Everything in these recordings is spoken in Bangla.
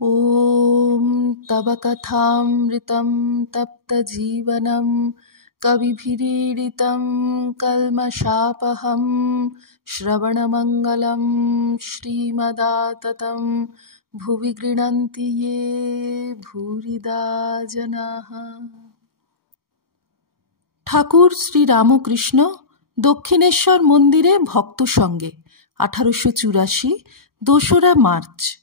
ॐ तव कथामृतं तप्तजीवनं कविभिरीडितं कल्मषापहं श्रवणमङ्गलं श्रीमदाततं भुवि गृह्णन्ति ये भूरिदा जनाः। ঠাকুর শ্রী রামকৃষ্ণ দক্ষিণেশ্বর মন্দিরে ভক্ত সঙ্গে 1884 2রা মার্চ।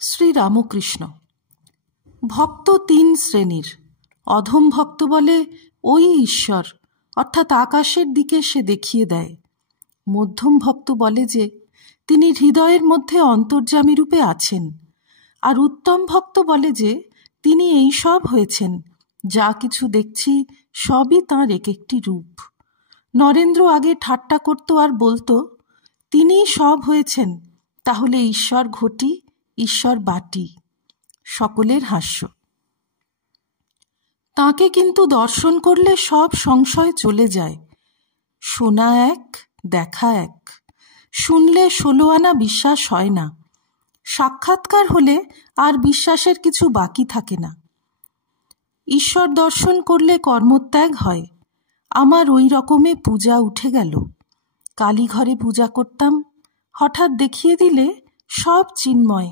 শ্রী রামকৃষ্ণ ভক্ত 3 শ্রেণীর। অধম ভক্ত বলে ওই ঈশ্বর, অর্থাৎ আকাশের দিকে সে দেখিয়ে দেয়। মধ্যম ভক্ত বলে যে তিনি হৃদয়ের মধ্যে অন্তর্যামী রূপে আছেন। আর উত্তম ভক্ত বলে যে তিনি এই সব হয়েছেন, যা কিছু দেখছি সবই তাঁর এক একটি রূপ। নরেন্দ্র আগে ঠাট্টা করত আর বলতো, তিনিই সব হয়েছেন, তাহলে ঈশ্বর ঘটি, ঈশ্বর বাটি। সকলের হাস্য। তাঁকে কিন্তু দর্শন করলে সব সংশয় চলে যায়। শোনা এক, দেখা এক। শুনলে 16 আনা বিশ্বাস হয় না। সাক্ষাৎকার হলে আর বিশ্বাসের কিছু বাকি থাকে না। ঈশ্বর দর্শন করলে কর্মত্যাগ হয়। আমার ওই রকমে পূজা উঠে গেল। কালীঘরে পূজা করতাম, হঠাৎ দেখিয়ে দিলে সব চিন্ময়।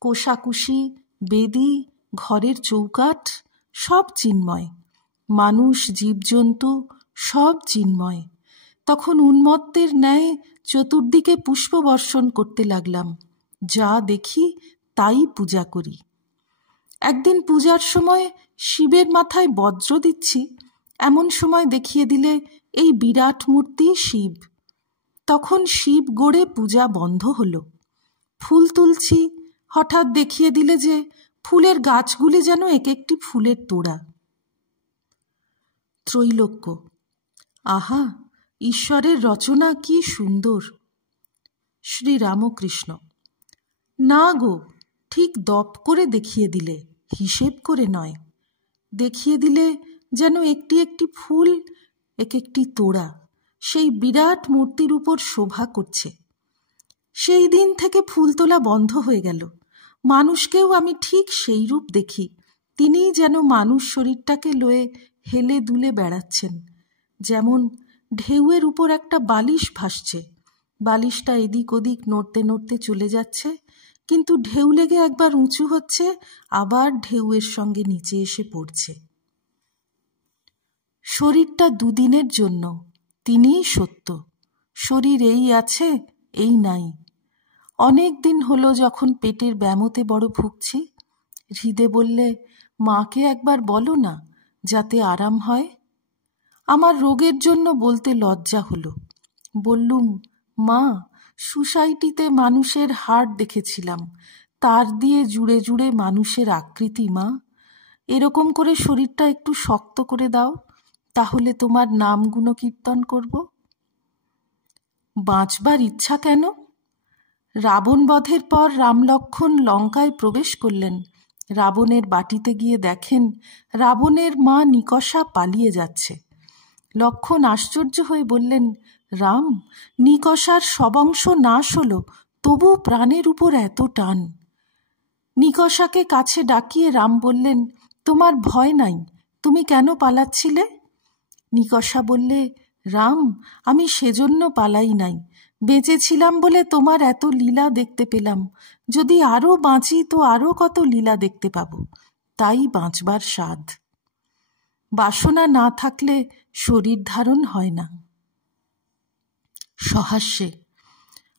কোষাকুষি, বেদি, ঘরের চৌকাঠ সব চিন্ময়। মানুষ, জীবজন্তু সব চিন্ময়। তখন উন্মত্তের ন্যায় চতুর্দিকে পুষ্প বর্ষণ করতে লাগলাম। যা দেখি তাই পূজা করি। একদিন পূজার সময় শিবের মাথায় বজ্র দিচ্ছি, এমন সময় দেখিয়ে দিলে এই বিরাট মূর্তি শিব। তখন শিব গড়ে পূজা বন্ধ হলো। ফুল তুলছি, হঠাৎ দেখিয়ে দিলে যে ফুলের গাছগুলি যেন এক একটি ফুলের তোড়া। ত্রৈলোক্য। আহা, ঈশ্বরের রচনা কি সুন্দর! শ্রী রামকৃষ্ণ না গো, ঠিক দপ করে দেখিয়ে দিলে, হিসেব করে নয়। দেখিয়ে দিলে যেন একটি একটি ফুল এক একটি তোড়া সেই বিরাট মূর্তির উপর শোভা করছে। সেই দিন থেকে ফুল তোলা বন্ধ হয়ে গেল। মানুষকেও আমি ঠিক সেই রূপ দেখি। তিনিই যেন মানুষ শরীরটাকে লয়ে হেলে দুলে বেড়াচ্ছেন। যেমন ঢেউয়ের উপর একটা বালিশ ভাসছে। বালিশটা এদিক ওদিক নড়তে নড়তে চলে যাচ্ছে, কিন্তু ঢেউ লেগে একবার উঁচু হচ্ছে, আবার ঢেউয়ের সঙ্গে নিচে এসে পড়ছে। শরীরটা দুদিনের জন্য, তিনিই সত্য। শরীর এই আছে, এই নাই। অনেক দিন হলো যখন পেটের ব্যামোতে বড় ভুগছি। হৃদে বললে, মাকে একবার বলো না, যাতে আরাম হয়। আমার রোগের জন্য বলতে লজ্জা হলো। বললুম, মা, সোসাইটিতে মানুষের হাড় দেখেছিলাম, তার দিয়ে জুড়ে জুড়ে মানুষের আকৃতি। মা, এরকম করে শরীরটা একটু শক্ত করে দাও, তাহলে তোমার নাম গুণকীর্তন করব। বাঁচবার ইচ্ছা কেন? রাবণ বধের পর রামলক্ষ্মণ লঙ্কায় প্রবেশ করলেন। রাবণের বাটিতে গিয়ে দেখেন রাবণের মা নিকষা পালিয়ে যাচ্ছে। লক্ষ্মণ আশ্চর্য হয়ে বললেন, রাম, নিকষার সবংশ নাশ হলো, তবু প্রাণের উপর এত টান। নিকষাকে কাছে ডাকিয়ে রাম বললেন, তোমার ভয় নাই, তুমি কেন পালাচ্ছিলে? নিকষা বললে, রাম, আমি সেজন্য পালাই নাই। বেঁচেছিলাম বলে তোমার এত লীলা দেখতে পেলাম। যদি আরো বাঁচি তো আরো কত লীলা দেখতে পাব। তাই বাঁচবার স্বাদ। বাসনা না থাকলে শরীর ধারণ হয় না। সহাস্যে।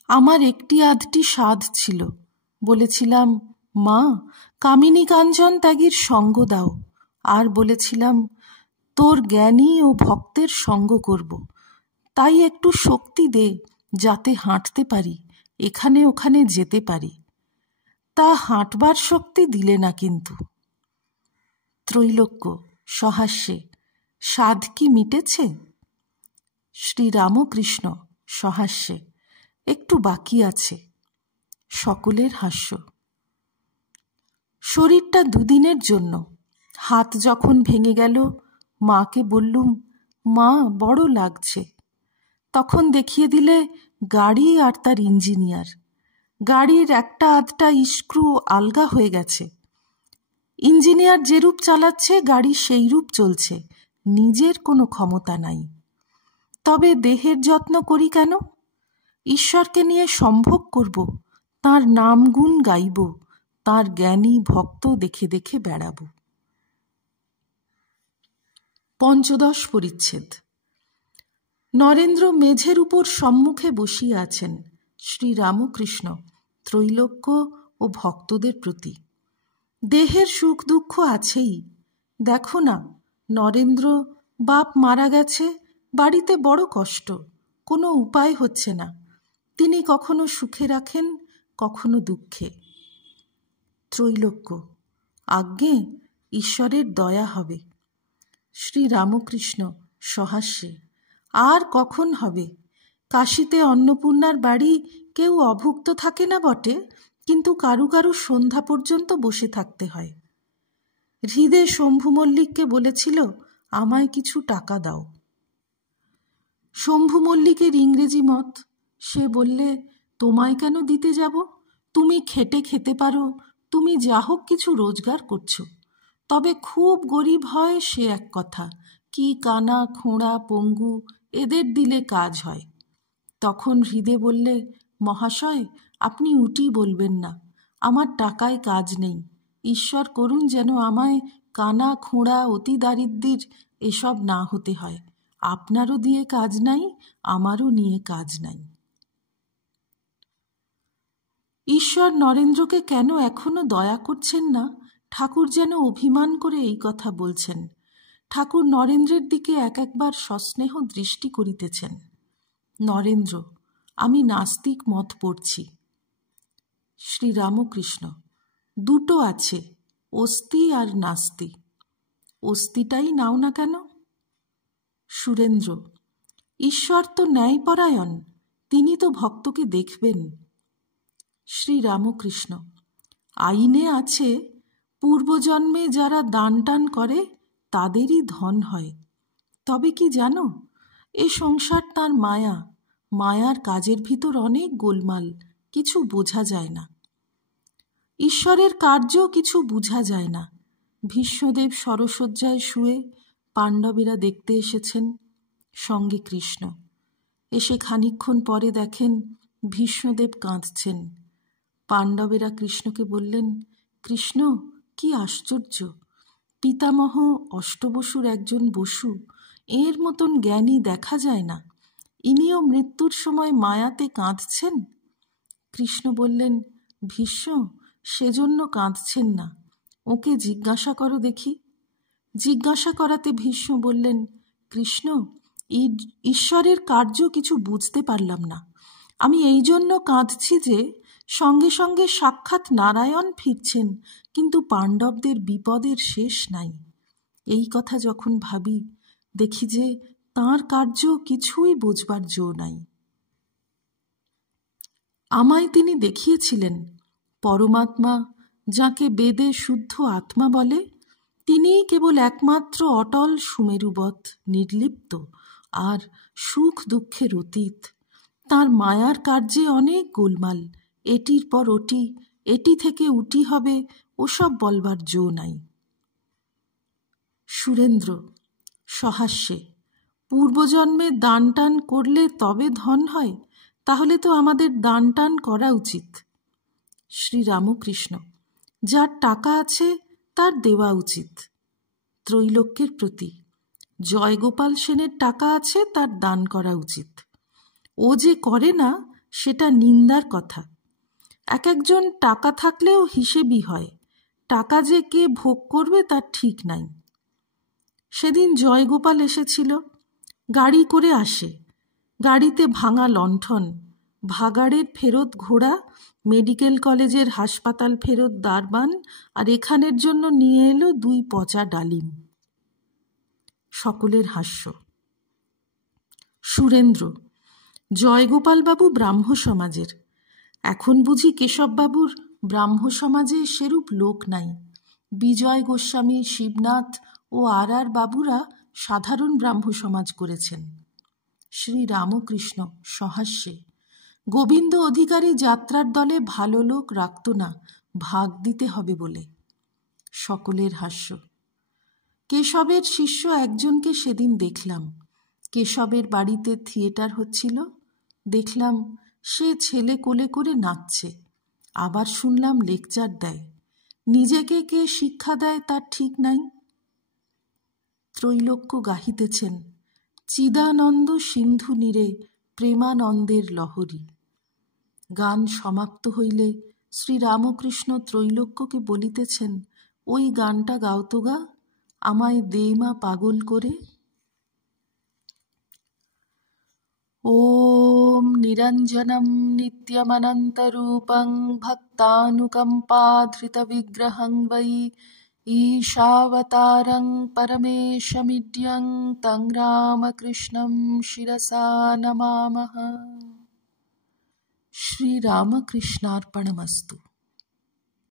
আমার একটি আধটি স্বাদ ছিল। বলেছিলাম, মা, কামিনী কাঞ্চন ত্যাগীর সঙ্গ দাও। আর বলেছিলাম, তোর জ্ঞানী ও ভক্তের সঙ্গ করব। তাই একটু শক্তি দে, যাতে হাঁটতে পারি, এখানে ওখানে যেতে পারি। তা হাঁটবার শক্তি দিলে না কিন্তু। ত্রৈলোক্য। সহাস্যে। স্বাদ কি মিটেছে? শ্রী রামকৃষ্ণ সহাস্যে। একটু বাকি আছে। সকলের হাস্য। শরীরটা দুদিনের জন্য। হাত যখন ভেঙে গেল, মাকে বললুম, মা, বড় লাগছে। তখন দেখিয়ে দিলে গাড়ি আর তার ইঞ্জিনিয়ার। গাড়ির একটা আধটা স্ক্রু আলগা হয়ে গেছে। ইঞ্জিনিয়ার যেরূপ চালাচ্ছে গাড়ি সেইরূপ চলছে, নিজের কোনো ক্ষমতা নাই। তবে দেহের যত্ন করি কেন? ঈশ্বরকে নিয়ে সম্ভোগ করব, তাঁর নামগুণ গাইব, তাঁর জ্ঞানী ভক্ত দেখে দেখে বেড়াব। ৫ম পরিচ্ছেদ। নরেন্দ্র মেঝের উপর সম্মুখে বসিয়া আছেন। শ্রীরামকৃষ্ণ ত্রৈলোক্য ও ভক্তদের প্রতি। দেহের সুখ দুঃখ আছেই। দেখো না, নরেন্দ্র বাপ মারা গেছে, বাড়িতে বড় কষ্ট, কোনো উপায় হচ্ছে না। তিনি কখনো সুখে রাখেন, কখনো দুঃখে। ত্রৈলোক্য: আজ্ঞে, ঈশ্বরের দয়া হবে। শ্রীরামকৃষ্ণ সহাস্যে: আর কখন হবে? কাশীতে অন্নপূর্ণার বাড়ি কেউ অভুক্ত থাকে না বটে, কিন্তু কারু কারু সন্ধ্যা পর্যন্ত বসে থাকতে হয়। হৃদে শম্ভু মল্লিককে বলেছিল, আমায় কিছু টাকা দাও। শম্ভু মল্লিকের ইংরেজি মত। সে বললে, তোমায় কেন দিতে যাব? তুমি খেটে খেতে পারো, তুমি যা হোক কিছু রোজগার করছো। তবে খুব গরিব হয় সে এক কথা, কি কানা খোঁড়া পঙ্গু এদের দিলে কাজ হয়। তখন হৃদে বললে, মহাশয়, আপনি উটি বলবেন না, আমার টাকায় কাজ নেই। ঈশ্বর করুন যেন আমায় কানা খোঁড়া অতি দারিদ্র্যের এসব না হতে হয়। আপনারও দিয়ে কাজ নাই, আমারও নিয়ে কাজ নাই। ঈশ্বর নরেন্দ্রকে কেন এখনো দয়া করছেন না? ঠাকুর যেন অভিমান করে এই কথা বলছেন। ঠাকুর নরেন্দ্রের দিকে এক একবার সস্নেহ দৃষ্টি করিতেছেন। নরেন্দ্র: আমি নাস্তিক মত পড়ছি। শ্রীরামকৃষ্ণ: দুটো আছে, অস্তি আর নাস্তি। অস্তিটাই নাও না কেন? সুরেন্দ্র: ঈশ্বর তো ন্যায়পরায়ণ, তিনি তো ভক্তকে দেখবেন। শ্রীরামকৃষ্ণ: আইনে আছে, পূর্বজন্মে যারা দান টান করে তাদেরই ধন হয়। তবে কি জানো, এ সংসার তার মায়া, মায়ার কাজের ভিতর অনেক গোলমাল, কিছু বোঝা যায় না। ঈশ্বরের কার্য কিছু বুঝা যায় না। ভীষ্মদেব সরসজ্জায় শুয়ে, পাণ্ডবেরা দেখতে এসেছেন, সঙ্গে কৃষ্ণ। এসে খানিকক্ষণ পরে দেখেন ভীষ্মদেব কাঁদছেন। পাণ্ডবেরা কৃষ্ণকে বললেন, কৃষ্ণ, কি আশ্চর্য! পিতামহ অষ্টবসুর একজন বসু, এর মতন জ্ঞানী দেখা যায় না, ইনিও মৃত্যুর সময় মায়াতে কাঁদছেন। কৃষ্ণ বললেন, ভীষ্ম, সেজন্য কাঁদছেন না, ওকে জিজ্ঞাসা করো দেখি। জিজ্ঞাসা করাতে ভীষ্ম বললেন, কৃষ্ণ, ঈশ্বরের কার্য কিছু বুঝতে পারলাম না। আমি এই জন্য কাঁদছি যে সঙ্গে সঙ্গে সাক্ষাৎ নারায়ণ ফিরছেন, কিন্তু পাণ্ডবদের বিপদের শেষ নাই। এই কথা যখন ভাবি, দেখি যে তাঁর কার্য কিছুই বোঝবার জো নাই। আমায় তিনি দেখিয়েছিলেন, পরমাত্মা যাকে বেদে শুদ্ধ আত্মা বলে, তিনিই কেবল একমাত্র অটল সুমেরুবৎ নির্লিপ্ত আর সুখ দুঃখের অতীত। তাঁর মায়ার কার্যে অনেক গোলমাল, এটির পর ওটি, এটি থেকে উটি হবে, ওসব বলবার জো নাই। সুরেন্দ্র সহাস্যে: পূর্বজন্মে দান টান করলে তবে ধন হয়, তাহলে তো আমাদের দান টান করা উচিত। শ্রীরামকৃষ্ণ: যার টাকা আছে তার দেওয়া উচিত। ত্রৈলোক্যের প্রতি: জয়গোপাল সেনের টাকা আছে, তার দান করা উচিত। ও যে করে না সেটা নিন্দার কথা। এক একজন টাকা থাকলেও হিসেবই হয়, টাকা যে কে ভোগ করবে তার ঠিক নাই। সেদিন জয়গোপাল এসেছিল, গাড়ি করে আসে, গাড়িতে ভাঙা লণ্ঠন, ভাগাড়ের ফেরত ঘোড়া, মেডিকেল কলেজের হাসপাতাল ফেরত দারবান, আর এখানের জন্য নিয়ে এলো 2 পচা ডালিম। সকলের হাস্য। সুরেন্দ্র: জয়গোপালবাবু ব্রাহ্ম সমাজের, এখন বুঝি কেশববাবুর ব্রাহ্ম সমাজে সেরূপ লোক নাই। বিজয় গোস্বামী, শিবনাথ ও আর বাবুরা সাধারণ ব্রাহ্ম সমাজ করেছেন। শ্রীরামকৃষ্ণ সহাস্যে: গোবিন্দ অধিকারী যাত্রার দলে ভালো লোক রাখত না, ভাগ দিতে হবে বলে। সকলের হাস্য। কেশবের শিষ্য একজনকে সেদিন দেখলাম। কেশবের বাড়িতে থিয়েটার হচ্ছিল। দেখলাম সে ছেলে কোলে করে নাচছে। আবার শুনলাম লেকচার দেয়। নিজেকে কে শিক্ষা দেয় তার ঠিক নাই। ত্রৈলোক্য গাহিতেছেন, চিদানন্দ সিন্ধু নীরে প্রেমানন্দের লহরী। গান সমাপ্ত হইলে শ্রীরামকৃষ্ণ ত্রৈলোক্যকে বলিতেছেন, ওই গানটা গাও তো গা, আমায় দেমা পাগল করে। ওম নিরঞ্জনম নিত্যমনন্তরূপং ভক্তানুকম্পাধৃতবিগ্রহং বৈ ঈশাবতারং পরমেশমিড্যং তং রামকৃষ্ণং শিরসা নমামঃ। শ্রীরামকৃষ্ণার্পণমস্তু।